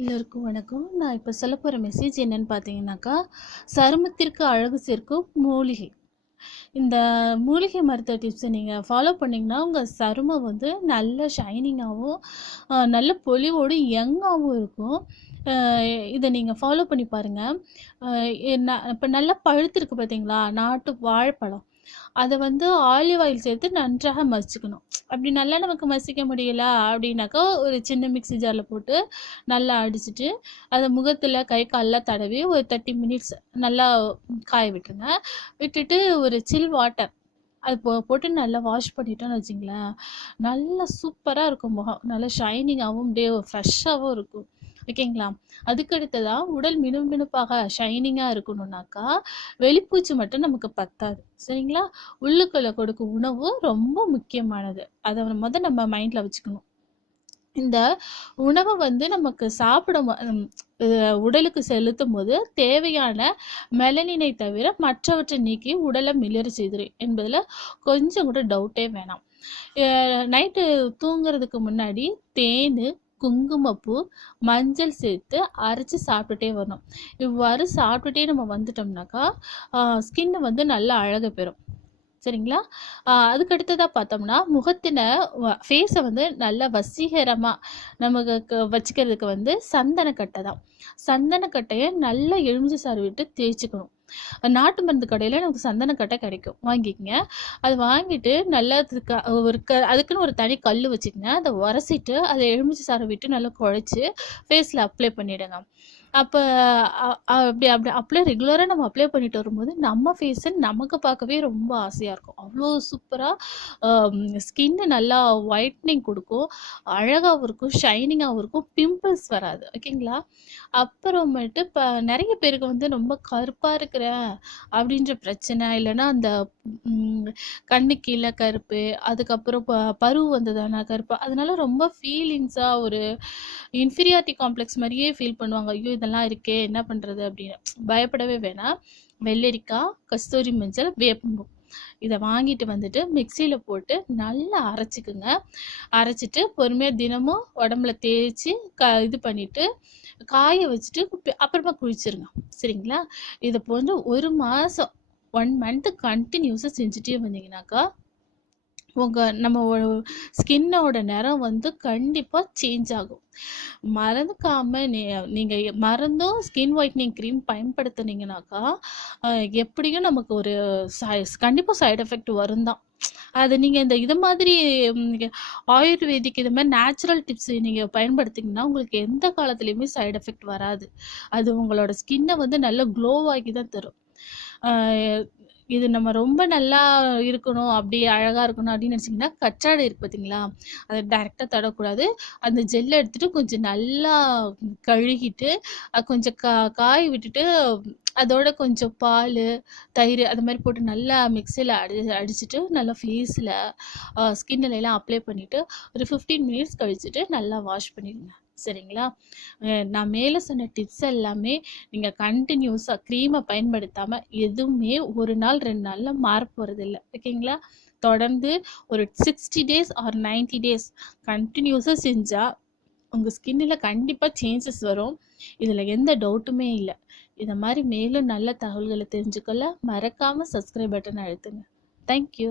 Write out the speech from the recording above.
எல்லோருக்கும் வணக்கம். நான் இப்போ சொல்ல போகிற மெசேஜ் என்னன்னு பார்த்தீங்கன்னாக்கா சருமத்திற்கு அழகு சேர்க்கும் மூலிகை. இந்த மூலிகை மருத்துவ டிப்ஸை நீங்கள் ஃபாலோ பண்ணிங்கன்னா உங்கள் சருமம் வந்து நல்ல ஷைனிங்காகவும் நல்ல பொலிவோடு யங்காகவும் இருக்கும். இதை நீங்கள் ஃபாலோ பண்ணி பாருங்கள் இப்போ நல்லா பழுத்திருக்கு பார்த்தீங்களா நாட்டு வாழைப்பழம். அதை வந்து ஆலிவ் ஆயில் சேர்த்து நன்றாக மசிக்கணும் அப்படி நல்லா நமக்கு மசிக்க முடியல அப்படின்னாக்கா ஒரு சின்ன மிக்ஸி ஜாரில் போட்டு நல்லா அடிச்சுட்டு அதை முகத்தில் கை காலெலாம் தடவி ஒரு தேர்ட்டி மினிட்ஸ் நல்லா காய விட்டுருங்க. விட்டுட்டு ஒரு சில் வாட்டர் அது போ போட்டு நல்லா வாஷ் பண்ணிட்டோம்னு வச்சிங்களேன் நல்லா சூப்பராக இருக்கும் முகம். நல்லா ஷைனிங்காகவும் டே ஃப்ரெஷ்ஷாகவும் இருக்கும். ஓகேங்களா? அதுக்கடுத்ததா உடல் மினுமினுப்பாக ஷைனிங்காக இருக்கணும்னாக்கா வெளிப்பூச்சி மட்டும் நமக்கு பத்தாது. சரிங்களா? உள்ளுக்குள்ள கொடுக்கும் உணவு ரொம்ப முக்கியமானது. அதை முதல் நம்ம மைண்டில் வச்சுக்கணும். இந்த உணவை வந்து நமக்கு சாப்பிடும் உடலுக்கு செலுத்தும் போது தேவையான மெலனினை தவிர மற்றவற்றை நீக்கி உடலை மிளிர செய்து என்பதில் கொஞ்சம் கூட டவுட்டே வேணாம். நைட்டு தூங்குறதுக்கு முன்னாடி தேன் குங்குமப்பூ மஞ்சள் சேர்த்து அரைச்சி சாப்பிட்டுட்டே வரணும். இவ்வாறு சாப்பிட்டுட்டே நம்ம வந்துட்டோம்னாக்கா ஸ்கின் வந்து நல்லா அழகு பெறும். சரிங்களா? அதுக்கடுத்ததாக அதுக்கு அடுத்ததாக பார்த்தோம்னா முகத்தின ஃபேஸை வந்து நல்லா வசீகரமாக நமக்கு வச்சுக்கிறதுக்கு வந்து சந்தனக்கட்டை தான். சந்தனக்கட்டையை நல்லா எலுமிச்சை சாறு விட்டு தேய்ச்சிக்கணும். நாட்டு மருந்து கடையில் நமக்கு சந்தனக்கட்டை கிடைக்கும். வாங்கிக்கங்க. அது வாங்கிட்டு நல்லா அதுக்கு ஒரு க அதுக்குன்னு ஒரு தனி கல் வச்சுக்கங்க. அதை உரசிட்டு அதை எலுமிச்சை சாறை விட்டு நல்லா குழச்சி ஃபேஸில் அப்ளை பண்ணிவிடுங்க அப்போ அப்படி அப்படி அப்ளை ரெகுலராக நம்ம அப்ளை பண்ணிட்டு வரும்போது நம்ம ஃபேஸை நமக்கு பார்க்கவே ரொம்ப ஆசையாக இருக்கும். அவ்வளோ சூப்பராக ஸ்கின்னு நல்லா ஒயிட்னிங் கொடுக்கும். அழகாகவும் இருக்கும் ஷைனிங்காகவும் இருக்கும் பிம்பிள்ஸ் வராது. ஓகேங்களா? அப்புறமேட்டு இப்போ நிறைய பேருக்கு வந்து ரொம்ப கருப்பாக இருக்கிறேன் அப்படின்ற பிரச்சனை இல்லைன்னா அந்த கண்ணு கீழே கருப்பு அதுக்கப்புறம் ப பருவு வந்ததான கருப்பு அதனால ரொம்ப ஃபீலிங்ஸாக ஒரு இன்ஃபீரியாரிட்டி காம்ப்ளெக்ஸ் மாதிரியே ஃபீல் பண்ணுவாங்க. ஐயோ இதெல்லாம் இருக்கே என்ன பண்ணுறது அப்படின்னு. பயப்படவே வேணாம். வெள்ளரிக்காய் கஸ்தூரி மஞ்சள் வேப்பம்பூ. இதை வாங்கிட்டு வந்துட்டு மிக்சியில் போட்டு நல்லா அரைச்சிக்குங்க. அரைச்சிட்டு பொறுமையாக தினமும் உடம்புல தேய்ச்சி க இது பண்ணிவிட்டு காய வச்சுட்டு அப்புறமா குளிச்சிருங்க. சரிங்களா? இதை போன்று ஒரு மாதம் ஒன் மந்த்து கண்டினியூஸாக செஞ்சுட்டே வந்தீங்கன்னாக்கா உங்கள் நம்ம ஸ்கின்னோட நிறம் வந்து கண்டிப்பாக சேஞ்ச் ஆகும். மறந்துக்காம நீ நீங்கள் மறந்தும் ஸ்கின் ஒயிட்னிங் க்ரீம் பயன்படுத்துனீங்கனாக்கா எப்படியும் நமக்கு ஒரு கண்டிப்பாக சைடு எஃபெக்ட் வரும் தான். அது நீங்கள் இந்த இது மாதிரி ஆயுர்வேதிக் இது மாதிரி நேச்சுரல் டிப்ஸ் நீங்கள் பயன்படுத்திங்கன்னா உங்களுக்கு எந்த காலத்துலேயுமே சைடு எஃபெக்ட் வராது. அது உங்களோட ஸ்கின்னை வந்து நல்ல க்ளோவாகி தான் தரும். இது நம்ம ரொம்ப நல்லா இருக்கணும் அப்படி அழகாக இருக்கணும் அப்படின்னு நினச்சிங்கன்னா கற்றாடை பார்த்தீங்களா அதை டைரெக்டாக தடக்கூடாது அந்த ஜெல்லை எடுத்துட்டு கொஞ்சம் நல்லா கழுகிட்டு கொஞ்சம் கா காய விட்டுட்டு அதோட கொஞ்சம் பால் தயிர் அது மாதிரி போட்டு நல்லா மிக்சியில் அடி அடிச்சுட்டு நல்லா ஃபேஸில் ஸ்கின்னில் எல்லாம் அப்ளை பண்ணிவிட்டு ஒரு ஃபிஃப்டீன் மினிட்ஸ் கழிச்சுட்டு நல்லா வாஷ் பண்ணிடுங்க. சரிங்களா? நான் மேலே சொன்ன டிப்ஸ் எல்லாமே நீங்கள் கண்டினியூஸாக க்ரீமை பயன்படுத்தாமல் எதுவுமே ஒரு நாள் ரெண்டு நாளில் மாற போகிறதில்ல ஓகேங்களா? தொடர்ந்து ஒரு சிக்ஸ்டி டேஸ் ஆர் 90 டேஸ் கண்டினியூஸாக செஞ்சால் உங்கள் ஸ்கின்னில் கண்டிப்பாக சேஞ்சஸ் வரும். இதில் எந்த டவுட்டுமே இல்லை. இதை மாதிரி மேலும் நல்ல தகவல்களை தெரிஞ்சுக்கொள்ள மறக்காமல் சப்ஸ்கிரைப் பட்டன் அழுத்துங்க. தேங்க்யூ